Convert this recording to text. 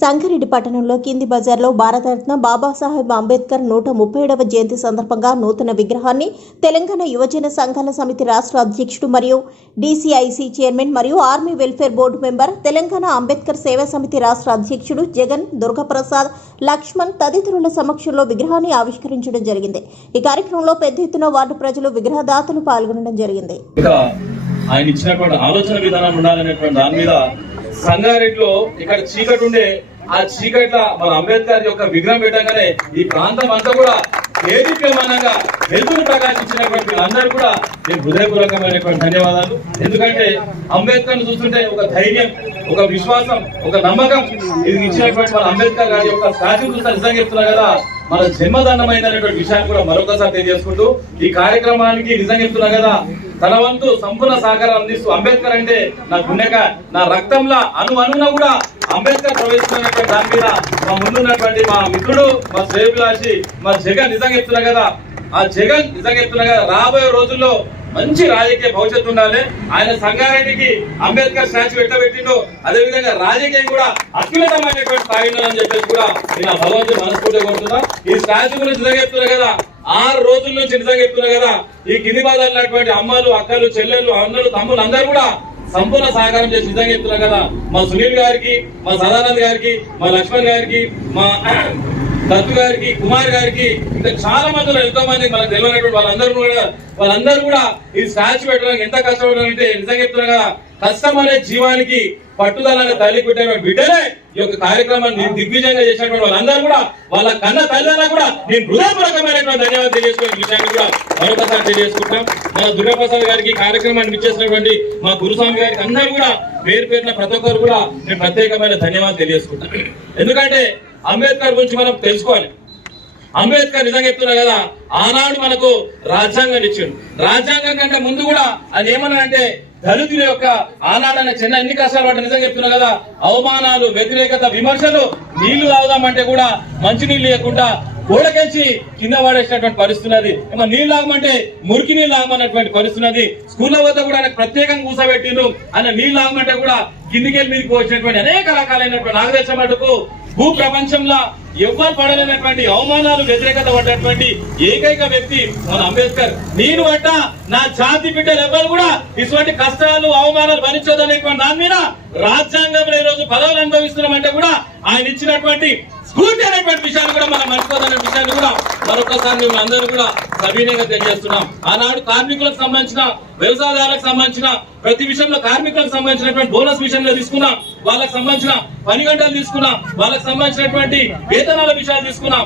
సంగారెడ్డి పట్టణంలో కింది బజార్లో భారతరత్న బాబాసాహెబ్ అంబేద్కర్ నూట ముప్పై ఏడవ జయంతి సందర్భంగా నూతన విగ్రహాన్ని తెలంగాణ యువజన సంఘాల సమితి రాష్ట్ర అధ్యక్షుడు మరియు డీసీఐసీ చైర్మన్ మరియు army welfare board member Telangana Ambedkar Seva Samiti రాష్ట్ర అధ్యక్షుడు జగన్ దుర్గప్రసాద్ లక్ష్మణ్ తదితరుల సమక్షంలో విగ్రహాన్ని ఆవిష్కరించడం జరిగింది. ఈ కార్యక్రమంలో పెద్ద ఎత్తున వార్డు ప్రజలు విగ్రహదాతలు పాల్గొనడం జరిగింది. ఆయన ఇచ్చినటువంటి ఆలోచన విధానం ఉండాలనేటువంటి దాని మీద సంగారెడ్డిలో ఇక్కడ చీకటి ఉండే ఆ చీకట్ల మన అంబేద్కర్ యొక్క విగ్రహం పెట్టగానే ఈ ప్రాంతం అంతా కూడా ఏదిప్యమానంగా వెలుగును ప్రకాశించినటువంటి అందరూ కూడా నేను హృదయపూర్వకమైనటువంటి ధన్యవాదాలు. ఎందుకంటే అంబేద్కర్ను చూస్తుంటే ఒక ధైర్యం ఒక విశ్వాసం ఒక నమ్మకం ఇది ఇచ్చినటువంటి మన అంబేద్కర్ గారి యొక్క సాధ్యం చూస్తే నిజంగా చెప్తున్నా కదా. మన జన్మదండమైనటువంటి విషయాన్ని కూడా మరొకసారి తెలియజేసుకుంటూ ఈ కార్యక్రమానికి నిజంగా చెప్తున్నా కదా తన వంతు సంపూర్ణ సహకారం అందిస్తూ అంబేద్కర్ అంటే నా గుండెక నా రక్తంలా అను అనున కూడా అంబేద్కర్ ప్రవేశించినటువంటి దాని మీద మా ముందున్నటువంటి మా మిత్రుడు మా శ్రేయభిలాషి మా జగన్ నిజంగా చెప్తున్నా కదా ఆ జగన్ నిజంగా చెప్తున్నా కదా రాబోయే రోజుల్లో మంచి రాజకీయ భవిష్యత్తు ఉండాలి. ఆయన సంగారెడ్డికి అంబేద్కర్ స్టాచ్యూ ఎట్లా పెట్టిండో అదే విధంగా రాజకీయం కూడా అత్యున్నతమైనటువంటి స్థాయి ఉండాలని చెప్పేసి కూడా నేను భగవంతుడు మనస్ఫూర్తిగా కోరుతున్నా. ఈ స్టాచ్యూ గురించి నిజంగా కదా ఆరు రోజుల నుంచి నిజంగా చెప్తున్నా కదా ఈ కింది బాధలు అమ్మలు అక్కలు చెల్లెళ్ళు అన్నలు తమ్ములు అందరూ కూడా సంపూర్ణ సహకారం చేసి నిజంగా చెప్తున్నా కదా. మా సునీల్ గారికి మా సదానంద్ గారికి మా లక్ష్మణ్ గారికి మా దత్తు గారికి కుమార్ గారికి ఇంకా చాలా మంది ఎంతో మంది మనకు తెలియనటువంటి వాళ్ళందరూ కూడా వాళ్ళందరూ కూడా ఈ స్టాచ్యూ పెట్టడానికి ఎంత కష్టపడాలంటే నిజంగా చెప్తున్నా కదా కష్టం అనే జీవానికి పట్టుదల అనే తల్లి పుట్టిన బిడ్డలే ఈ యొక్క కార్యక్రమాన్ని దిగ్విజయంగా చేసినటువంటి వాళ్ళందరూ కూడా వాళ్ళ కన్న తల్లిదండ్రులు కూడా నేను హృదయపూర్వకమైనటువంటి ధన్యవాదాలు తెలియజేసుకునే విషయాన్ని కూడా మరొకసారి తెలియజేసుకుంటాం మన దుర్గాప్రసాద్ గారికి కార్యక్రమాన్ని ఇచ్చేసినటువంటి మా గురుస్వామి గారికి అందరూ కూడా పేరు పేరున ప్రతి ఒక్కరు కూడా నేను ప్రత్యేకమైన ధన్యవాదాలు తెలియజేసుకుంటాను ఎందుకంటే అంబేద్కర్ గురించి మనం తెలుసుకోవాలి. అంబేద్కర్ నిజంగా చెప్తున్నా కదా ఆనాడు మనకు రాజ్యాంగం ఇచ్చాడు. రాజ్యాంగం కంటే ముందు కూడా అది ఏమన్నాడంటే దళితుల యొక్క ఆనాడనే చిన్న ఎన్ని కష్టాలు పడ్డ నిజంగా చెప్తున్నా కదా అవమానాలు వ్యతిరేకత విమర్శలు నీళ్ళు తాగుదామంటే కూడా మంచి నీళ్ళు లేకుండా గోడకెంచి కింద పడేసినటువంటి పరిస్థితున్నది ఏమో నీళ్ళు లాగమంటే మురికి నీళ్ళు లాగమన్నటువంటి పరిస్థితున్నది స్కూళ్ళ స్కూల్లో వద్ద కూడా ఆయన ప్రత్యేకంగా కూసబెట్టిండ్రు ఆయన నీళ్ళు లాగమంటే కూడా కిందికి మీదకి వచ్చినటువంటి అనేక రకాలైనటువంటి నాగదేశం మటుకు భూ ప్రపంచంలో ఎవ్వరు పడలేనటువంటి అవమానాలు వ్యతిరేకత పడ్డటువంటి ఏకైక వ్యక్తి మన అంబేద్కర్. నేను పడ్డ నా జాతి బిడ్డలు ఎవ్వరు కూడా ఇటువంటి కష్టాలు అవమానాలు భరించదనేటువంటి దాని మీద రాజ్యాంగంలో ఈ రోజు పదవులు అనుభవిస్తున్నామంటే కూడా ఆయన ఇచ్చినటువంటి స్ఫూర్తి అనేటువంటి విషయాన్ని కూడా మనం మర్చిపోదనే విషయాన్ని కూడా మరొకసారి మేము అందరూ కూడా సవినయంగా తెలియజేస్తున్నాం. ఆనాడు కార్మికులకు సంబంధించిన వ్యవసాయదారులకు సంబంధించిన ప్రతి విషయంలో కార్మికులకు సంబంధించినటువంటి బోనస్ విషయంలో తీసుకున్నాం. వాళ్ళకి సంబంధించిన పని గంటలు తీసుకున్నాం. వాళ్ళకి సంబంధించినటువంటి వేతనాల విషయాలు తీసుకున్నాం.